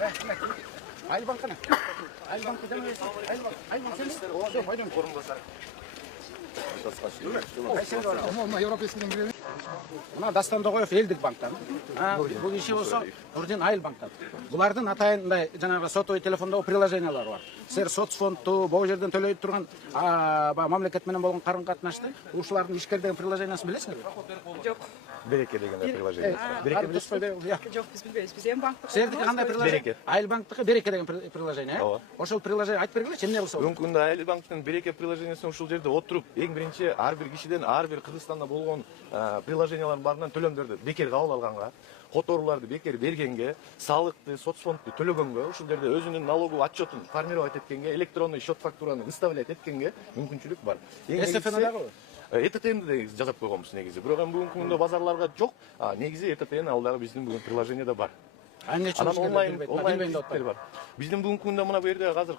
Айылбанк қана. Айылбанк Айылбанк Мына Дастан Тоғоев элдик банктан. Бул иши болсо Нурдин Айылбанктан. Булардын атайындай жанагы сотовый телефондогу приложениялар бар. Сер соцфондду, бул жерден төлөй турган мамлекет менен болгон карым катнашты ушулардын ишкер деген приложениясын билесиңерби? Жок. Береке деген приложение. Береке билесизби? Жок, биз билбейбиз. Биз эми банктык. Сердики кандай приложение? Айылбанктыкы Береке деген приложение. Ошол приложение айтып бергилечи, эмне болсо? Бүгүнкү күндө Айылбанктын Береке приложениясынан ушул жерде отуруп, эң биринчи ар бир кишиден, ар бир Кыргызстанда болгон приложениялардын баарынан төлөмдөрдү бекер кабыл алганга, которууларды бекер бергенге, салыкты, соцфондду төлөгөнгө, ушул жерде өзүнүн налоговый отчетун формировать эткенге, электронный счет фактураны выставлять эткенге мүмкүнчүлүк бар. СФН дагы? ЭТТНди да жасап койгонбуз негизи. Бирок эми бүгүнкү күндө базарларга жок. Негизи ЭТТН ал дагы биздин бүгүн приложениеде бар. Анан онлайн бар. Биздин бүгүнкү күндө мына бу жерде азыр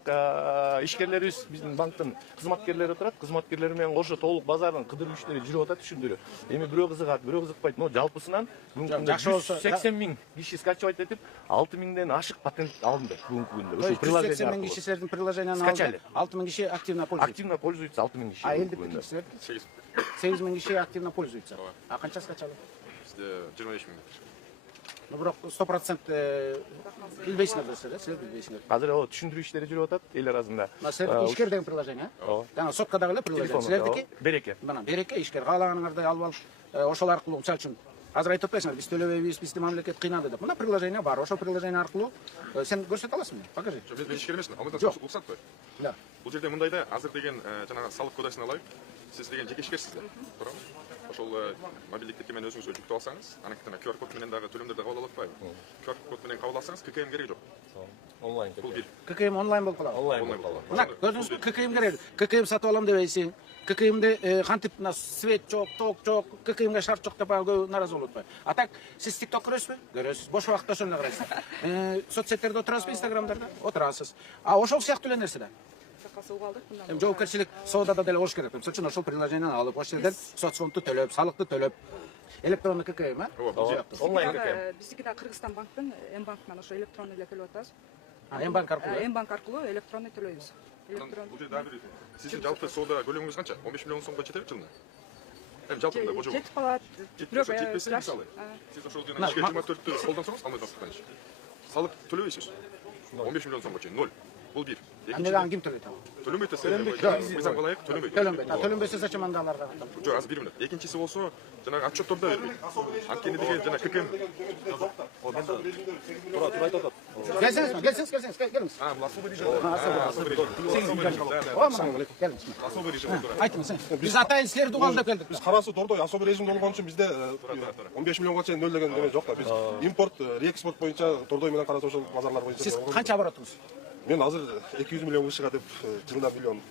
ишкерлерибиз, биздин банктын кызматкерлери отурат. Кызматкерлери менен кошо толук базардын кыдыруу иштери жүрүп атат ушундөрү. Эми бирөө кызыгат, бирөө кызыкпайт. Но жалпысынан бүгүнкү күндө 180 миң киши скачивать этип, 6 миңден ашык патент алынды бүгүнкү күндө. Ушул приложение 180 миң киши сиздин приложенияны алды. 6 миң киши активно пользуется. Активно пользуется 6 миң киши. А элдик кишилер? 8 миң киши активно пользуется. А канча скачалы? Бизде 25 миң. Ну, бирок 100% билбейсиңер да силер билбейсиңер. Азыр түшүндүрүү иштери жүрүп атат эл арасында. Мына силер ишкер деген приложение. Жана соткадагы эле приложение. Силердики Береке. Мына Береке ишкер каалаганыңарды алып алып, ошол аркылуу мисалы үчүн азыр айтып атпайсыңар, биз төлөбөйбүз, бизди мамлекет кыйнады деп. Мына приложение бар. Ошол приложение аркылуу сен көрсөтө аласыңбы? Покажи. Мен ишкер эмесмин. Алдыдан уруксат кой. Да. Бул жерде мындайда азыр деген жанагы салык кодексын алайык. Сиз деген жеке ишкерсиз да. Туура. Ошол мобилдик тиркемени өзүңүз жүктөп алсаңыз, анан кийин QR код менен дагы төлөмдөрдү кабыл алып атпайбы? QR код менен кабыл алсаңыз, ККМ кереги жок. Онлайн. Бул бир. ККМ онлайн болуп калат. Онлайн болуп калат. Мына көрдүңүзбү? ККМ керек. ККМ сатып алам дебейсиң. ККМде кантип мына свет жок, ток жок, ККМге шарт жок деп көп наразы болуп атпайбы? А так сиз TikTok көрөсүзбү? Көрөсүз. Бош убакытта ошону карайсыз. Соцсеттерде отурасызбы, Инстаграмдарда? Отурасыз. А ошол сыяктуу эле нерсе да. Жоопкерчилик соодада деле болуш керек. Мисалы үчүн ошол приложениени алып, ошол жерден соцфондду төлөп, салыкты төлөп, электрондук ККМ, онлайн ККМ. Биздики да Кыргызстан банктын М-банкынан ошо электронный эле төлөп атабыз. М-банк аркылуу. М-банк аркылуу электронный төлөйбүз. Бул жерде дагы бир. Сиздин жалпы соода көлөмүңүз канча? 15 миллион сомго жетеби жылына? Эми жалпы мындай божо. Жетип калат. Бирок жетпесе мисалы. Сиз ошол жана 24-тү колдонсоңуз алмайсыңыз. Салык төлөбөйсүз. 15 миллион сомго чейин 0. Бул бир. Анда ким төлөйт? Төлөнбөйт эсе. Мыйзам калайык төлөнбөйт. Төлөнбөйсө зачем анда аларга? Жок, азыр 1 минут. Экинчиси болсо, жанагы отчеттордо бербейт. Анткени деген жана ККМ. Тура айтып атат. Келсеңиз, келиңиз. Бул особый режим. Особый режим. Айтыңыз. Биз атайын силерди угандап келдик. Биз карасу тордой особый режимде болгон үчүн бизде 15 миллионго чейин нөлдөгөн деме жок да. Биз импорт, реэкспорт боюнча тордой менен караса ошол базарлар боюнча. Сиз канча оборотуңуз? Мен азыр 200 миллион кишиге деп жылына миллион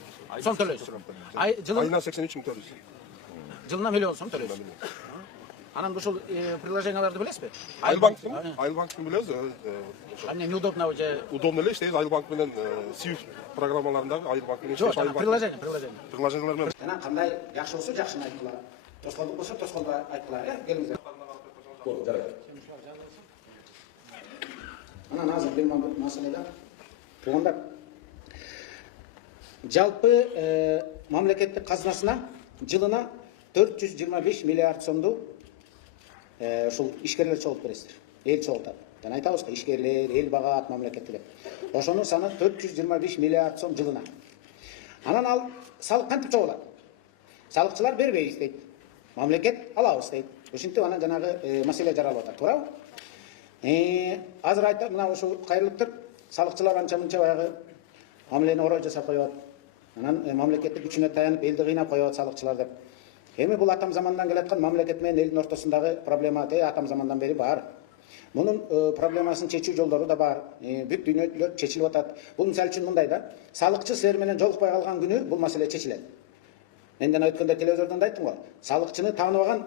сом төлөйсүз. Айына 83 миң төлөйсүз. Жылына миллион сом төлөйсүз. Анан ушул приложенияларды билесизби? Айылбанктын билебиз. Мне неудобно уже. Удобно эле иштейбиз. Айылбанк менен Swift программаларындагы Айылбанк менен иштейбиз. Приложениялар менен. Анан кандай жакшы болсо жакшыны айткыла. Тоскоолдук болсо тоскоолду айткыла, келиңиздер. Болду, жарайт. Анан азыр бир маселеде туугандар, жалпы мамлекеттик казынасына жылына 425 миллиард сомду ушул ишкерлер чогултуп бересиздер. Эл чогултат. Жана айтабыз го, ишкерлер, эл багат мамлекетти деп. Ошонун саны 425 миллиард сом жылына. Анан ал салык кантип чогулат? Салыкчылар бербейбиз дейт. Мамлекет алабыз дейт. Ушинтип анан жанагы маселе жаралып атат, туурабы? Азыр айтат, мына ошо кайрылыптыр. Салыкчылар анча-мынча баягы мамилени орой жасап коёт. Анан мамлекеттик күчүнө таянып элди кыйнап коёт салыкчылар деп. Эми бул атам замандан келаткан мамлекет менен элдин ортосундагы проблема атам замандан бери бар. Мунун проблемасын чечүү жолдору да бар. Бүт дүйнөлүк чечилип атат. Бул мисалы үчүн мындай да, салыкчы силер менен жолукпай калган күнү бул маселе чечилет. Менден өткөндө телевизордон да айттым го. Салыкчыны тааныбаган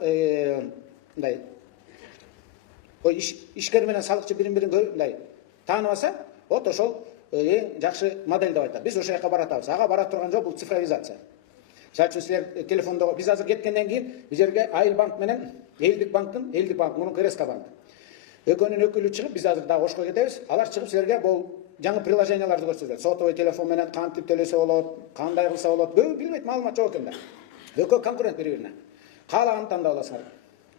мындай ишкер менен салыкчы бирин-бирин мындай тааныбаса, вот ошол эң жакшы модель деп айтат. Биз ошол жака баратабыз. Ага бара турган жол бул цифровизация. Мисалы үчүн силер телефондо биз азыр кеткенден кийин бул жерге Айылбанк менен Элдик банк, мурунку РСК банк. Экөөнүн өкүлү чыгып, биз азыр дагы Ошко кетебиз. Алар чыгып силерге бул жаңы приложенияларды көрсөтөт. Сотовый телефон менен кантип төлөсө болот, кандай кылса болот. Көбү билбейт, маалымат жок экен да. Экөө конкурент бири-бирине. Каалаганды тандап аласыңар.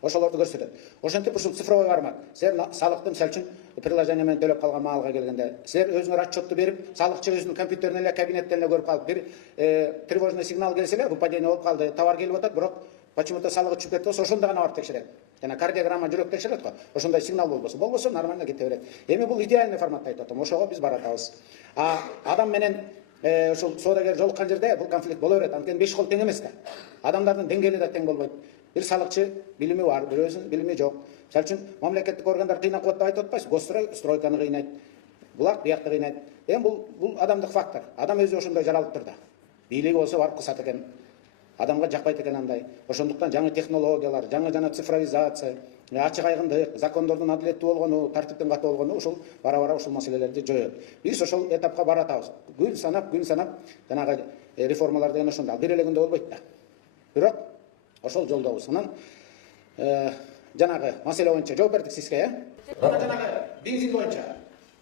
Ошолорду көрсөтөт. Ошентип ушул цифровой формат. Силер салыкты мисалы үчүн приложение менен төлөп калган маалга келгенде, силер өзүңөр отчетту берип, салыкчы өзүнүн компьютеринен эле, кабинеттен эле көрүп калып, бир тревожный сигнал келсе эле, выпадение болуп калды, товар келип атат, бирок почему-то салыгы түшүп кетти болсо, ошондо гана барып текшерет. Жана кардиограмма, жүрөк текшерет го. Ошондой сигнал болбосо нормально кете берет. Эми бул идеальный форматта айтып атам. Ошого биз баратабыз. Адам менен ушул соодагер жолуккан жерде бул конфликт боло берет. Анткени 5 кол тең эмес да. Адамдардын деңгээли да тең болбойт. Бир салыкчы билими бар, бирөөсүнүн билими жок. Мисалы үчүн мамлекеттик органдар кыйнап коет деп айтып атпайсыз? Госстройканы кыйнайт, булак биякты кыйнайт. Эми бул адамдык фактор. Адам өзү ошондой жаралыптыр да. Бийлиги болсо барып кылсат экен. Адамга жакпайт экен андай. Ошондуктан жаңы технологиялар, жаңы жана цифровизация, ачык айкындык, закондордун адилеттүү болгону, тартиптин катуу болгону ушул бара-бара ушул маселелерди жоёт. Биз ошол этапка баратабыз. Күн санап жанагы реформалар деген ошондо. Ал бир эле күндө болбойт да. Бирок ошол жолдобуз. Анан жанагы маселе боюнча жооп бердик сизге, Анан жанагы бензин боюнча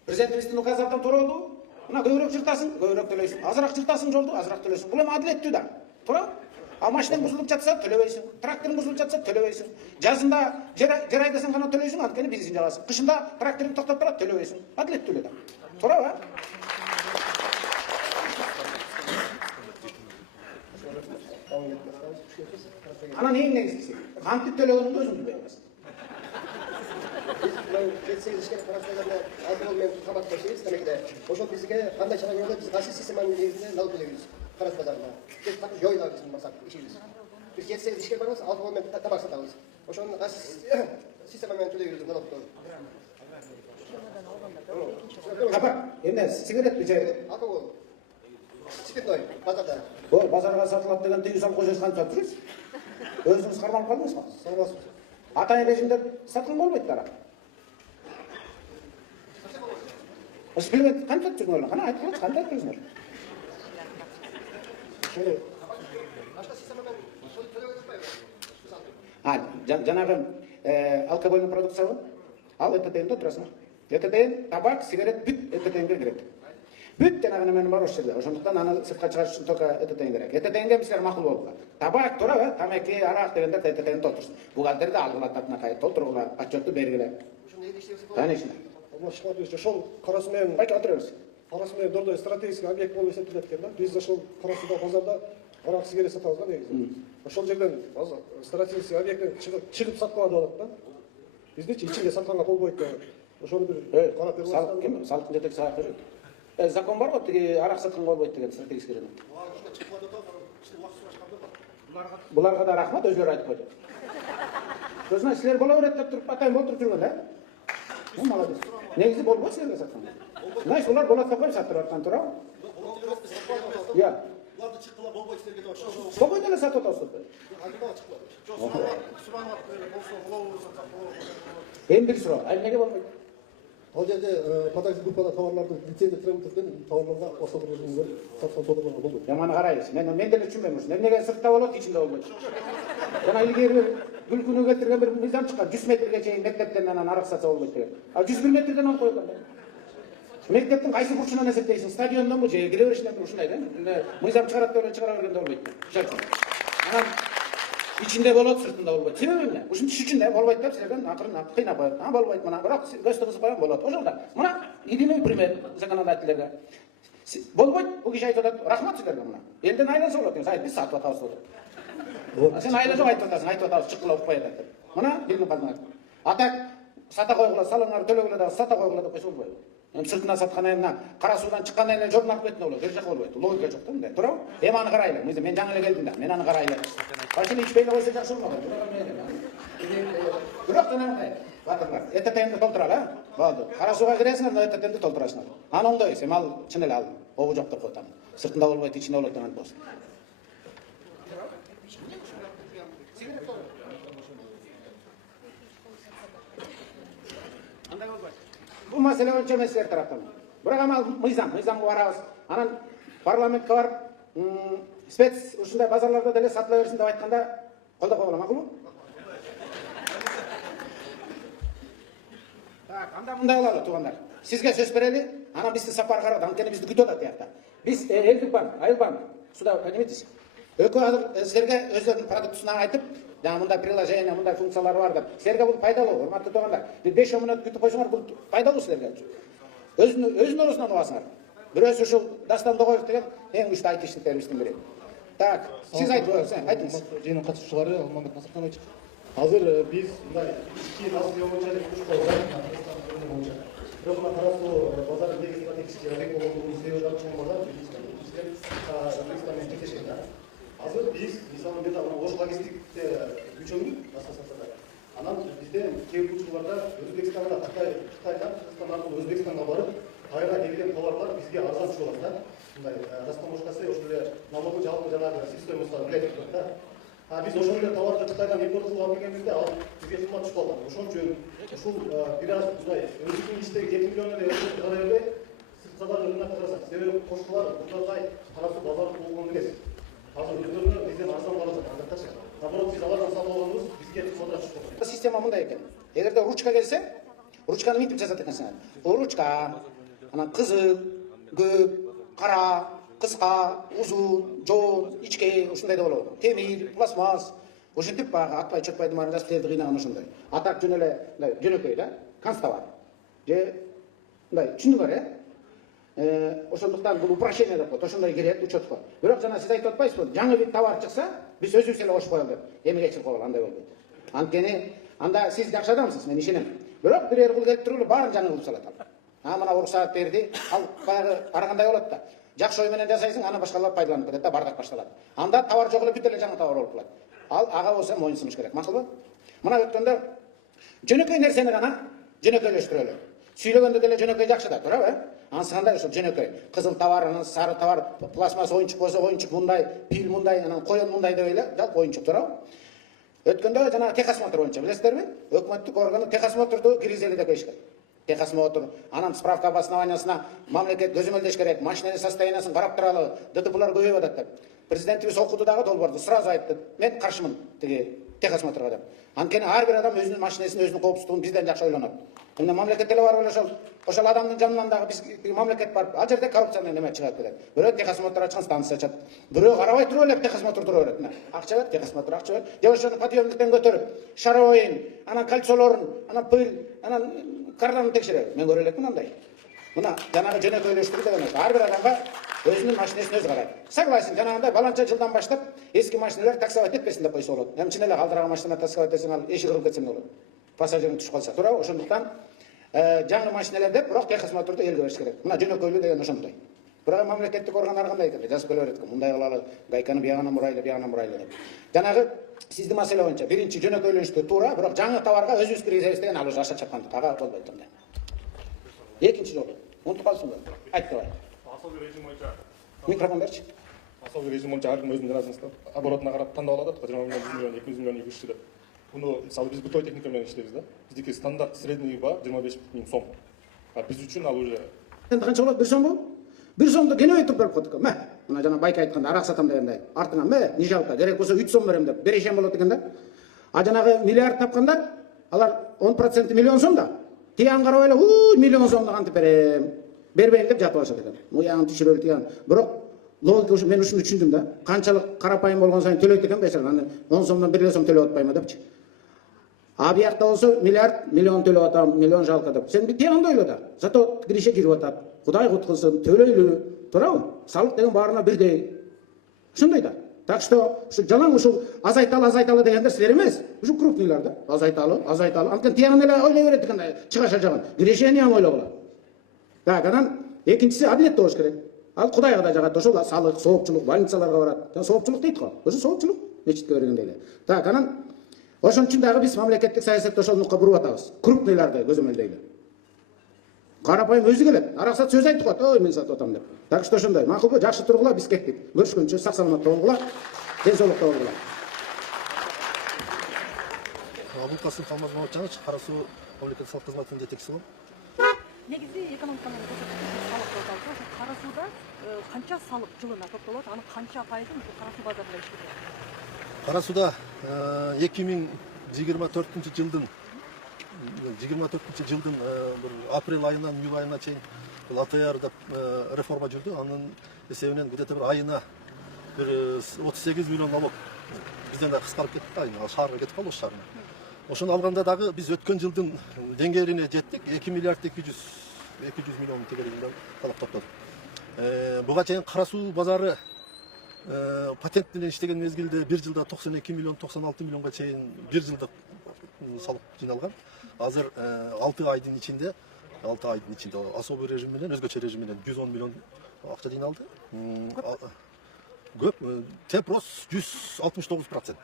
президентибиздин указы абдан тууралуу. Мына көбүрөөк жыртасың, көбүрөөк төлөйсүң. Азыраак жыртасың жолду, азыраак төлөйсүң. Бул эми адилеттүү да. Туура? Машинаң бузулуп жатса төлөбөйсүң. Тракторуң бузулуп жатса төлөбөйсүң. Жазында жер айдасаң гана төлөйсүң, анткени бензин жагасың. Кышында тракторуң токтоп турат, төлөбөйсүң. Адилеттүү эле да. Туурабы? Анан эң негизгиси, кантип төлөгөнүңдү өзүң билбей каласың. Жетсеңиз ишке карашканда алты жол менен кабат көрсөңүз, демекде ошол бизге кандай чара көрүлөт, биз кайсы системанын негизинде налог төлөйбүз Карас базарында. Биз так жоюлабыз биздин максат ишибиз. Биз жетсеңиз ишке барабыз, алты жол менен табак сатабыз. Ошону кайсы система менен төлөйбүз налогду. Табак, эмне сигаретпи же Алкоголь. Спиртной базарда. Базарга сатылат деген тыюу салып койсоңуз кантип жүрүз? Өзүңүз карманып калдыңызбы? Салбасыз. Атайын режимде саткан болбойт да. Сиз билбейт кантип жүргөнүн? Кана айтып коюңуз, кантип жүргөнүн? Башка система менен төлөбөй жатпайбы? Жанагы алкогольный продукция ал ЭТТНде турасыңар. ЭТТН, табак, сигарет бүт ЭТТНге кирет. Бүт жанагы немене бар ошол жерде. Ошондуктан аны сыртка чыгарыш үчүн только ЭТТН керек. ЭТТНге силер макул болуңар. Табак, туурабы? Тамеки, арак дегендер ЭТТН толтурsun. Бухгалтерде алгыла татынакай толтургула, отчетту бергиле. Ошондой иштебесе болот. Конечно. Ошол карасы менен Байка отурыңыз. Карасы менен дордой стратегический объект болуп эсептелет экен да. Биз ошол карасыда базарда арак сигарет сатабыз да негизи. Ошол жерден стратегический объекттен чыгып сатканга болот да. Биздичи ичинде сатканга болбойт да. Ошону бир карап берип Салык ким? Салыктын жетекчиси сабак берет. Закон бар го, тиги арак сатканга болбойт деген стратегический рынок. Буларга да рахмат, өзүлөрү айтып койду. Көзүнө силер боло берет деп туруп атайын болтуруп жүргөн, молодец. Негизи болбойт силерге саткан. Значит, улар болот деп коюп сатып аткан, туурабы? Иә. Буларды чыккыла болбойт силерге деп ошол. Спокойно эле сатып атабыз. Эми бир суроо, эмнеге болбойт? Ал жерде продажный группада товарларды лицензия требует товарларга особо режимде саткан толтурганга болбойт. Жаман карайбыз. Мен деле түшүнбөйм ушуну. Эмнеге сыртта болот, ичинде болбойт? Жана илгери күлкүнү келтирген бир мыйзам чыккан, 100 метрге чейин мектептен анан арак сатса болбойт деген. А 101 метрден алып койгон. Мектептин кайсы бурчунан эсептейсиң? Стадиондонбу же кире беришинен ушундай да? Мыйзам чыгарат деп чыгара бергенде болбойт. Анан ичинде болот, сыртында болбойт. Себеби эмне? Ушуну түшүн да, болбойт деп силерден акырын кыйнап коет. Болбойт мына. Бирок көздү кызып коюн болот. Ошол да. Мына идеальный пример законодательдерге. Болбойт, бул киши айтып атат, рахмат силерге мына. Элден айланса болот. Биз сатып атабыз деп. Сен айла жок айтып атасың, чыккыла ук коет деп. Мына билип калдыңар. Атак сата койгула, салыңар төлөгүлө да сата койгула деп койсо болбойбу? Сыртына саткандан кийин кара суудан чыккандан кийин жолдун алып кетине болот. Бер жака болбойт. Логика жок да мындай. Туурабы? Эми аны карайлы. Мен жаңы эле келдим да. Мен аны карайлы. Башын ичпей эле койсо жакшы болмок. Бирок жанагындай. Батырлар, ЭТТНди толтуралы, болду. Кара сууга киресиңер, ЭТТНди толтурасыңар. Аны оңдойбуз. Эми ал чын эле ал обу жок деп коет аны. Сыртында болбойт, ичинде болот деген болсун. Бул маселе боюнча мен силер тараптан. Бирок ал мыйзамга барабыз. Анан парламентке барып, спец ушундай базарларда деле сатыла берсин деп айтканда колдоп койгула, макулбу? Так, анда мындай кылалы туугандар. Сизге сөз берели. Анан бизди сапар карады. Анткени бизди күтүп атат тиякта. Биз Элдик банк, Айыл банк. Суда понимаетесь? Экөө азыр силерге өздөрүнүн продуктусун айтып, жана мындай приложение, мындай функциялар бар деп. Силерге бул пайдалуу, урматтуу туугандар. 5 мүнөт күтүп койсоңор бул пайдалуу силерге. Өзүнүн орусунан угасыңар. Бирөөсү ушул Дастан Догоев деген эң күчтүү айтышчыларыбыздын бири. Так, сиз айтыңыз. Жыйынга катышуучулары Алмамбет Насырханович. Азыр биз мындай ички насыл боюнча бирок мына карасуу базардын негизги стратегический объект болгондугун издеп жаткан базар Өзбекстан менен чектешкен да. Азыр биз мисалы бир мына Ош логистикте күчөмүн баскысында. Анан бизде кээ бир учурларда Өзбекстанга Кытайдан Кыргызстан аркылуу Өзбекстанга барып, кайра келген товарлар бизге арзан түшүп алат да. Мындай растаможкасы ошол эле налогу жалпы жанагы системасына билет да. Biz ошол эле товарды Кытайдан импорт кылып алып келгенбизде ал бизге кымбат түшүп калган. Ошон үчүн ушул бир аз мындай өзүнүн иштеги 2 миллион эле кара бербей, сыртка рынокко карасак, себеби кошкулар Кыргызстан карасуу базары болгон эмес. Азыр өздөрүнө бизден арзан барып жатат. Андактачы. Наоборот, биз алардан сатып алганбыз, бизге кымбатыраак түшүп калган. Система мындай экен. Эгерде ручка келсе, ручканы мынтип жасат экенсиңер. Ручка, анан кызыл, көк, кара, кыска, узун, жоон, ичке ушундай да болот. Темир, пластмасс, ушинтип баягы атпай чөппайдын баарын жазып силерди кыйнаган ошондой. Атак жөн эле мындай жөнөкөй да, констовар. Же мындай түшүндүңөр, ошондуктан бул упрощение деп коет. Ошондой кирет учетко. Бирок жана сиз айтып атпайсызбы? Жаңы бир товар чыкса, биз өзүбүз эле кошуп коелу деп. Эмеге чыгып калган андай болбойт. Анткени анда сиз жакшы адамсыз, мен ишенем. Бирок бир кыл келип туруп баарын жаңы кылып салат ал. Мына уруксаат берди, ал баягы аргандай болот да. Жакшы ой менен жасайсың, анан башкалар пайдаланып кетет да, бардак башталат. Анда товар жок эле бүт эле жаңы товар болуп калат. Ал ага болсо моюнсунуш керек. Макулбу? Мына өткөндө жөнөкөй нерсени гана жөнөкөйлөштүрөлү. Сүйлөгөндө деле жөнөкөй жакшы да, туурабы? Анысы кандай ошол жөнөкөй. Кызыл товар, анан сары товар, пластмасс оюнчук болсо оюнчук мындай, пил мындай, анан коен мындай деп эле, жалпы оюнчук, туурабы? Өткөндө жана техосмотр боюнча билесиздерби? Өкмөттүк органы техосмотрду киргизели деп коюш керек. Техосмотр, анан справка обоснованиясына мамлекет көзөмөлдөш керек, машиненин состояниясын карап туралы, ДТПлар көбөйүп атат деп. Президентибиз окуду дагы долбоорду, сразу айтты, мен каршымын тиги техосмотрго деп. Анткени ар бир адам өзүнүн машинесин, өзүнүн коопсуздугун бизден жакшы ойлонот. Эмне мамлекет деле барып эле ошол адамдын жанынан дагы биз мамлекет барып, ал жерде коррупцияны неме чыгып кетет. Бирөө техосмотр ачкан станция ачат. Бирөө карабай туруп эле техосмотр тура берет. Акча бер, техосмотр акча бер. Же ошону подъемниктен көтөрүп, шаровойн, анан кольцолорун, анан пыль, анан карданын текшерет. Мен көрө элекмин андай. Мына жанагы жөнөкөйлөштүрүү деген ошо. Ар бир адамга өзүнүн машинесин өзү карайт. Согласен, жанагындай баланча жылдан баштап эски машиналар таксовать этпесин деп койсо болот. Эми чын эле калдыраган машина таксовать этсең ал эшик кырылып кетсе эмне болот? Пассажирин түшүп калса, туурабы? Ошондуктан жаңы машиналар деп, бирок техосмотрду элге бериш керек. Мына жөнөкөйлүү деген ошондой. Бирок мамлекеттик органдар кандай экен? Жазып келе берет экен. Мындай кылалы, гайканы биягана мурайлы, биягана мурайлы деп. Жанагы сиздин маселе боюнча биринчи жөнөкөйлөнүштү туура, бирок жаңы товарга өзүбүз киргизебиз деген ал уже аша чапкандык. Ага болбойт андай. Экинчи жолу. Унутуп калсыңдар. Айт давай. Асыл режим боюнча Микрофон берчи. Асыл режим боюнча ар ким өзүнүн разницасына оборотуна карап тандап алат да, 20 миллион, 200 миллион киши деп. Буну мисалы биз бытовой техника менен иштейбиз да. Биздики стандарт средний баа 25 000 сом. А биз үчүн ал уже Енді қанша болады? 1 сомбу? 1 сомду кене өйтүп берип коет экен. Мә, мына жана байка айтканда арак сатам дегенде, артыңа мә, не жалко, керек болсо 3 сом берем деп беришем болот экен да. А жанагы миллиард тапкандар, алар 10% миллион сом да. Тиян карап эле, миллион сомду кантип берем? Бербейм деп жатып алышат экен. Уягын түшүрөлүп тиян. Бирок логика ушу мен ушуну түшүндүм да. Канчалык карапайым болгон сайын төлөйт экен бейшара. Аны 10 сомдон 1 сом төлөп атпайбы депчи. А биякта болсо миллиард, миллион төлөп атам, миллион жалко деп. Сен тияңды ойло да. Зато киреше кирип атат. Кудай куткылсын, төлөйлү. Туурабы? Салык деген баарына бирдей. Ошондой да. Так что ушу жалаң ушу азайталы дегендер силер эмес. Ушу крупныйлар да. Азайталы. Анткени тияңын эле ойлой берет экен чыгаша жагын. Кирешени ham ойлогула. Так, анан экинчиси адилет болуш керек. Ал Кудайга да жагат, ошол салык, соопчулук, больницаларга барат. Соопчулук дейт го. Ошо соопчулук мечитке бергендей эле. Так, анан ошон үчүн дагы биз мамлекеттик саясатты ошол нукка буруп атабыз. Крупныйларды көзөмөлдөйлү. Карапайым өзү келет. Арак сат сөз айтып коет. Ой, мен сатып атам деп. Так что ошондой. Макулбу, жакшы тургула, биз кеттик. Көрүшкөнчө сак саламатта болгула. Ден соолукта болгула. Абылкасым Халмазматович, Карасуу мамлекеттик салык кызматынын жетекчиси болом. Негизи экономиканын салык топтолду. Ошо Карасууда канча салык жылына топтолот? Анын канча пайызын Карасуу базарында иштейт? Карасууда 2024 жылдын 24 жылдын апрель айынан июль айына чейин бул АТР деп реформа жүрдү. Анын эсебинен где-то бир айына бир 38 миллион налог бизден да кыскарып кетти. Ал шаарга кетип калды, Ош шаарына. Ошону алганда дагы биз өткөн жылдын деңгээлине жеттик. 2 миллиард 200 миллион тегерегинде талап топтодук. Буга чейин кара суу базары патент менен иштеген мезгилде бир жылда 92 миллион 96 миллионго чейин бир жылдык салык жиналган. Азыр 6 айдын ичинде особый режим менен өзгөчө режим менен 110 миллион акча жиналды. Көп темп рост 169%.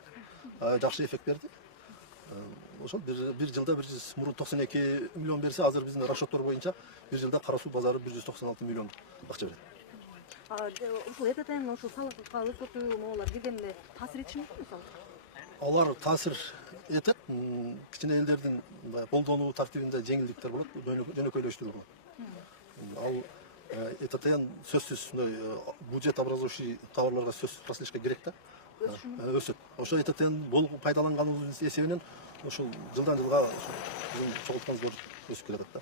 Жакшы эффект берди. Ошол бир жылда 192 миллион берсе, азыр биздин расчеттор боюнча бир жылда кара суу базары 196 миллион акча берет. Ушул этетен ушул салыкка өзгөртүү могулар бирдемде таасир этиши мүмкүн мисалы? Алар таасир этет. Кичине элдердин колдонуу тартибинде жеңилдиктер болот, жөнөкөйлөштүрүү болот. Ал этетен сөзсүз бюджет образующий товарларга сөзсүз прослежка керек да. Өсөт. Ошо этетен болуп пайдаланганыбыздын эсебинен ушул жылдан жылга биздин чогултканыбыз өсүп келатат да.